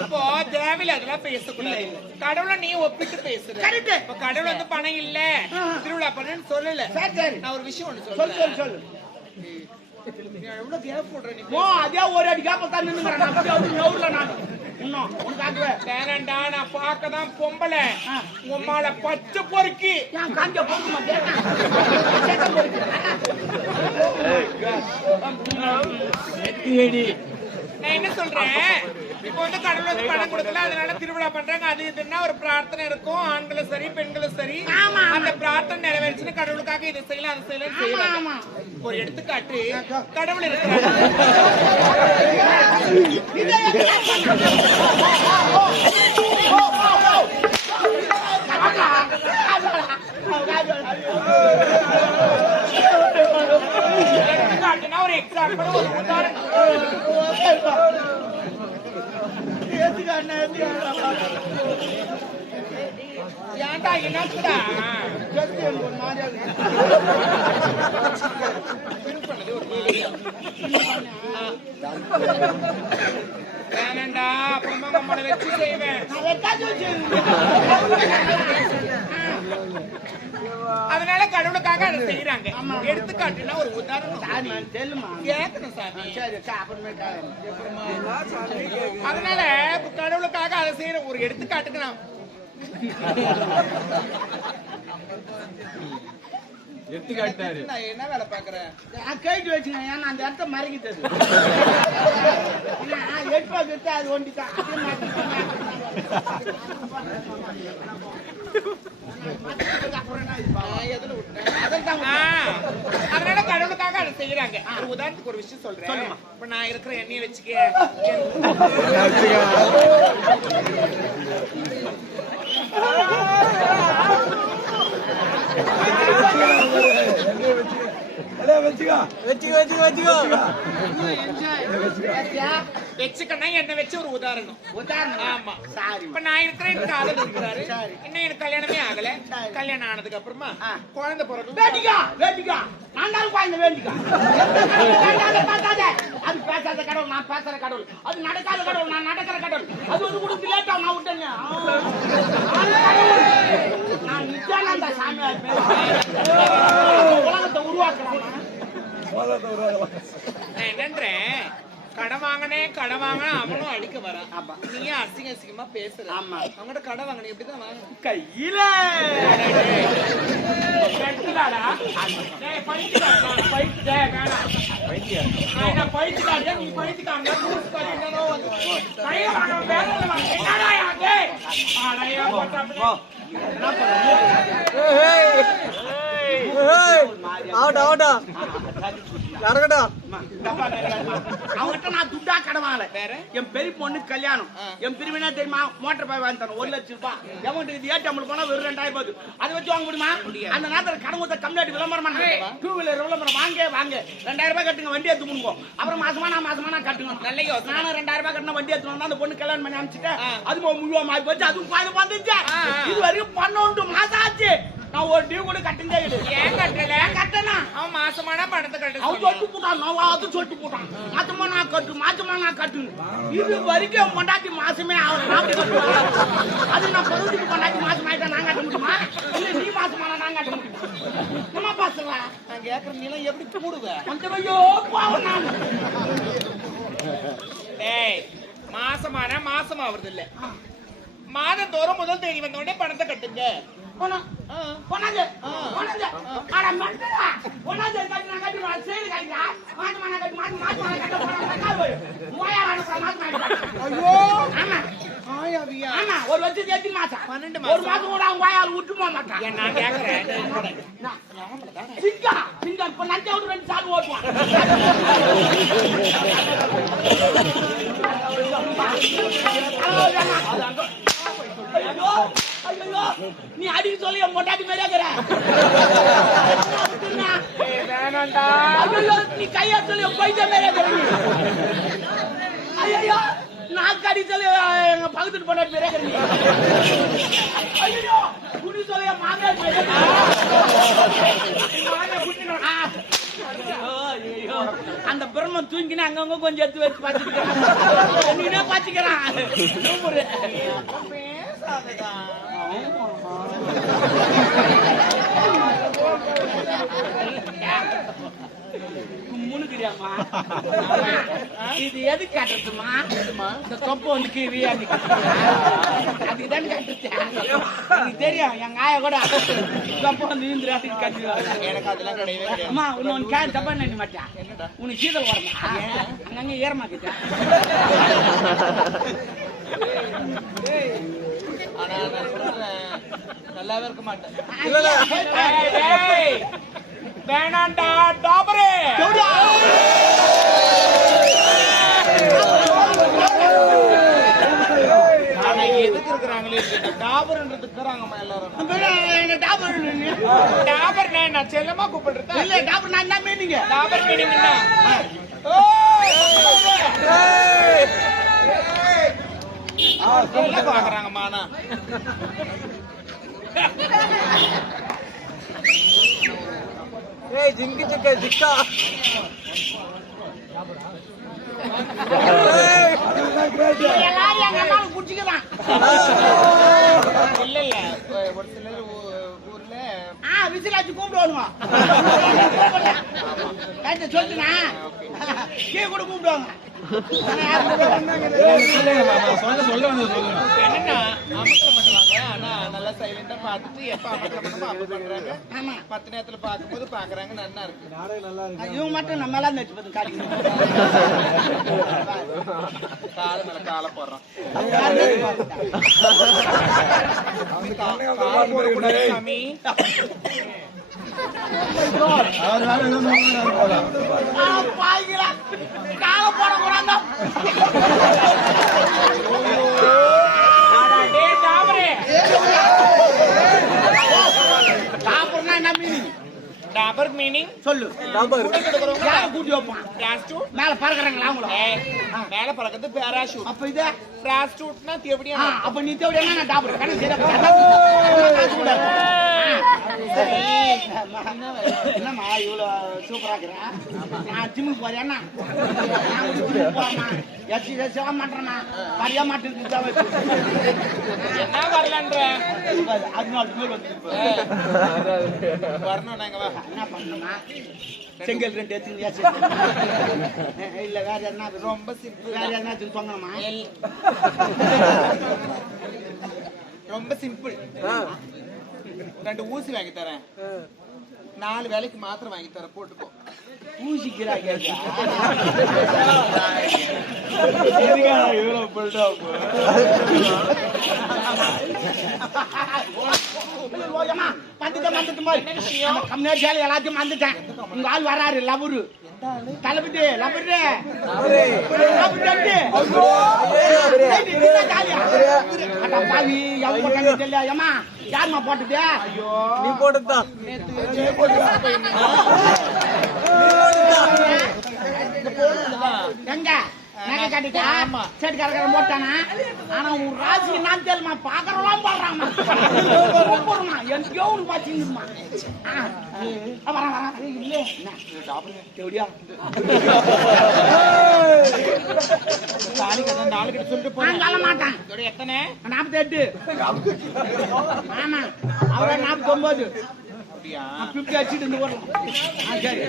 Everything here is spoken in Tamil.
இப்போ தேவையில்ல அதெல்லாம் பேசக்கூடாது. கடவுளை நீ ஒப்பிட்டு பேசுற. இப்ப கடவுள் வந்து பணம் இல்ல திருவிழா பண்ணு சொல்லல. நான் ஒரு விஷயம் ஒண்ணு சொல்றேன். சொல்லு. எவ்வளவு கேப் போடுற நீ? அதே ஒரு அடி கேப்ப தான் நின்னுங்கறேன். வேணாண்டா, நான் பார்க்கதான் பொம்பளை உம்மால பச்சை பொறுக்கி காஞ்ச பொறுக்கு மாட்டேன். நான் என்ன சொல்றேன், இப்ப வந்து கடவுள் வந்து பணம் கொடுக்கல, அதனால திருவிழா பண்றாங்க. அது இதுன்னா ஒரு பிரார்த்தனை இருக்கும், ஆண்களும் சரி பெண்களும் சரி. அந்த பிரார்த்தனை நிறைவேறிச்சுன்னு கடவுளுக்காக இதை செய்யலாம் அதை செய்யலாம் செய்யலாம். ஒரு எடுத்துக்காட்டு, கடவுள் இருக்கிறாங்க. ஒரு எக்ஸாம்பிள், ஒரு உதாரணம். ஏன்டா என்னடா வேணாண்டா, அப்புறமா நம்மளை வச்சு செய்வேன். அதனால கடவுளுக்காக அதை செய்யறாங்க. எடுத்துக்காட்டுனா ஒரு உதாரணம் கேட்கணும் சாமி. அதனால கடவுளுக்காக அதை செய்யற ஒரு எடுத்துக்காட்டுக்கு நான் எடுத்துக்காட்டாரு. நான் என்ன வேலை பாக்குறேன்? கேட்டு வச்சுங்க, ஏன்னா அந்த இடத்த மறைக்கிட்டது. எடுப்பா அது ஒண்டிதான். அதனால கடவுளுக்காக அதை செய்யறாங்க. ஒரு உதாரணத்துக்கு ஒரு விஷயம் சொல்றேன். இப்ப நான் இருக்கிற எண்ணெயை வச்சுக்க. வச்சுக்கன்னா என்ன வச்சு ஒரு உதாரணம். ஆமா, இப்ப நான் இருக்கிறேன், எனக்கு காதல் இருக்கிறாரு, இன்னும் எனக்கு கல்யாணமே ஆகல. கல்யாணம் ஆனதுக்கு அப்புறமா குழந்தை பிறகு அது பேசாத கடவுள், நான் பேசுற கடவுள். அது நடக்காத கடவுள், நான் நடக்கிற கடவுள். அது வந்து கொடுத்து லேட்டா நான் விட்டேங்க. நான் நித்யானந்த சாமியார் உலகத்தை உருவாக்குறேன். என்னன்றேன், கடன் வாங்கின அவனும் அடிக்க வரான். நீ அசிங்க அசிங்கமா பேசுற. அவங்ககிட்ட கடன் வாங்கின எப்படிதான் வாங்க கையில அவங்ககிட்ட நான் துட்டா கடன் வாங்கல. என் பெரிய பொண்ணு கல்யாணம், என் பிரிவினா தெரியுமா, மோட்டர் பாய் வாங்கி தரணும் 1 லட்சம் ரூபாய். அமௌண்ட் இது ஏடிஎம்ல போனா வெறும் 2000 போகுது. அதை வச்சு வாங்க முடியுமா? அந்த நேரத்தில் கடன் கொடுத்த கம்மியாட்டி விளம்பரம் பண்ணாங்க. 2 வீலர் விளம்பரம் வாங்க 2000 ரூபாய் கட்டுங்க, வண்டி எடுத்து முடுங்க. அப்புறம் மாசமா கட்டுங்க. நல்ல யோசனை. நானும் 2000 ரூபாய் கட்டின வண்டி எடுத்து வந்தா அந்த பொண்ணு கல்யாணம் பண்ணி அனுப்பிச்சிட்டேன். அதுவும் முழுவா மாறி போச்சு. அதுவும் பாயம் வந்துச்சு. இது வரைக்கும் 12 மாசம் ஆச்சு. நான் ஒரு டியூ கூட கட்டுங்க. ஏன் கட்டல? கட்டனா அவன் மாசமான பணத்தை கட்டு. அவன் சொல்லிட்டு போட்டான், நான் சொல்லிட்டு போட்டான். மாசமா நான் கட்டு. இது வரைக்கும் பொண்டாட்டி மாசமே அது நான் பொருளுக்கு பொண்டாட்டி மாசம் ஆயிட்டா நான் கட்ட முடியுமா? இல்ல நீ மாசமான நான் கட்ட முடியுமா? என்ன பாசல நான் கேட்கற நீலாம் எப்படி கூடுவேன்? கொஞ்சம் ஐயோ பாவம் நான். டேய், மாசமா வருது இல்ல, மாதந்தோறும் முதல் தேதி வந்த உடனே பணத்தை கட்டுங்க. ஒரு வருஷம் 8 மாசம் 12 மாசம் ஒரு மாசம் கூட அவங்க வாயால் விட்டு போக மாட்டான். நான் கேக்குறேன், சிங்கம் இப்ப நஞ்சை விட்டு 2 சாக்கு ஓட்டுவான். நீ அடிக்க சொல்லி என் பொண்டாட்டி மாதிரியா இருக்கிற? நீ கையா சொல்லி பைத்திய மாதிரியா இருக்கிற? ஐயோ நான் கடி சொல்லி எங்க பக்கத்து பொண்டாட்டி மாதிரியா இருக்கிற? ஐயோ குடி சொல்லி மாங்க அந்த பிரம்மன் தூங்கினா அங்கங்க கொஞ்சம் எடுத்து வச்சு பாத்துக்கிறான் பாத்துக்கிறான் முனுக்குறியாமா இது எது காட்டுறதுமா இந்த தொப்பை வந்து கீழே அதுக்குதான் கட்டுச்சேன் எனக்கு தெரியும் எங்க ஆயா கூட தொப்பை வந்து நீந்துறாதுக்கு கட்டுவாங்க எனக்கு அதெல்லாம் கிடையவே கிடையாது. அம்மா உன்னு கேன் தப்பா நினைக்க மாட்டேன் உனக்கு சீதல் வரமா அங்கங்க ஏறமாக்கிட்டேன் ஆனா நான் சொல்றேன், நல்லாவே இருக்க மாட்டேன். வேணாண்டா டாபரே. ஆனா எதுக்கு இருக்கிறாங்களே டாபர்ன்றது இருக்கிறாங்கம்மா எல்லாரும். டாபர் நான் செல்லமா கூப்பிடுறேன். இல்ல டாபர் நான் என்ன மீனிங்க டாபர் மீனிங் என்ன? பாக்குறாங்கம்மா. ஆனா ஜிங்கி ஜிக்கா ஜிக்கா எல்லாரும் எங்க அம்மாவுக்கு பிடிச்சிக்கிறான் இல்ல இல்ல ஒரு சிலர் ஊர்ல விசிலாச்சு கூப்பிடுவானுங்க சொல்லுனா கீ கூட கூப்பிடுவாங்க என்னன்னா அமக்கல பண்ணுவாங்க. ஆனா நல்லா சைலண்டா பாத்துட்டு எப்ப அமக்கல பண்ணுமோ அப்ப பண்றாங்க. ஆமா 10 நேரத்துல பாக்கும்போது பாக்குறாங்க நல்லா இருக்கு. இவங்க மட்டும் நம்ம எல்லாம் நச்சு பார்த்து காட்டிக்கணும் கால மேல கால போடுறான். சாமி கால போட போறாங்க டாபர்னா என்ன மீனிங்? டாபர் மீனிங் சொல்லு. யார கூட்டி வைப்பான்? பிராஸ்டியூட். மேல பறக்குறாங்களா அவங்கள? மேல பறக்கிறது பாராஷூட். அப்ப இது பிராஸ்டியூட்னா தேவடியா. அப்ப நீ தேவடியா நான் டாபர் கணக்கு என்னம்மா இவ்வளவு சூப்பரா இருக்கிறேன். நான் ஜிம்முக்கு போறேன்னா எக்ஸசைஸ் மாட்டேன்னா வரைய மாட்டேன் என்ன வரலன்ற 14 பேர் வந்து வரணும். நாங்க என்ன பண்ணணுமா? செங்கல் 2 எடுத்து இல்ல வேற என்ன ரொம்ப சிம்பிள். வேற என்ன சொன்னமா? ரொம்ப சிம்பிள். 2 ஊசி வாங்கி தரேன். 4 வேலைக்கு மாத்திரம் வாங்கி தரேன். போட்டுக்கோ. ஊசிக்கிறாங்க எல்லாத்தையும் வந்துட்டேன். உங்க ஆள் வராரு லபுரு தளபதி லபுரு பாவி எவ்வளவு தெரியல ஏமா யாருமா போட்டுட்டு நீ போட்டுதான் எங்க நகை காட்டிட்டா செட் கரகரம் போட்டானா? ஆனா உன் ராசி நான் தெரியுமா? பாக்குறவெல்லாம் பாடுறாமா போடுமா எங்கேயோ ஒரு பாச்சிங்கம்மா வரேன் வரேன் இல்லையே எப்படியா நாலு கிட்ட சொல்லிட்டு போறேன். நான் சொல்ல மாட்டேன். எத்தனை? 48. ஆமா அவரை 49 அப்படியா? 50 அடிச்சுட்டு இருந்து வரலாம். சரி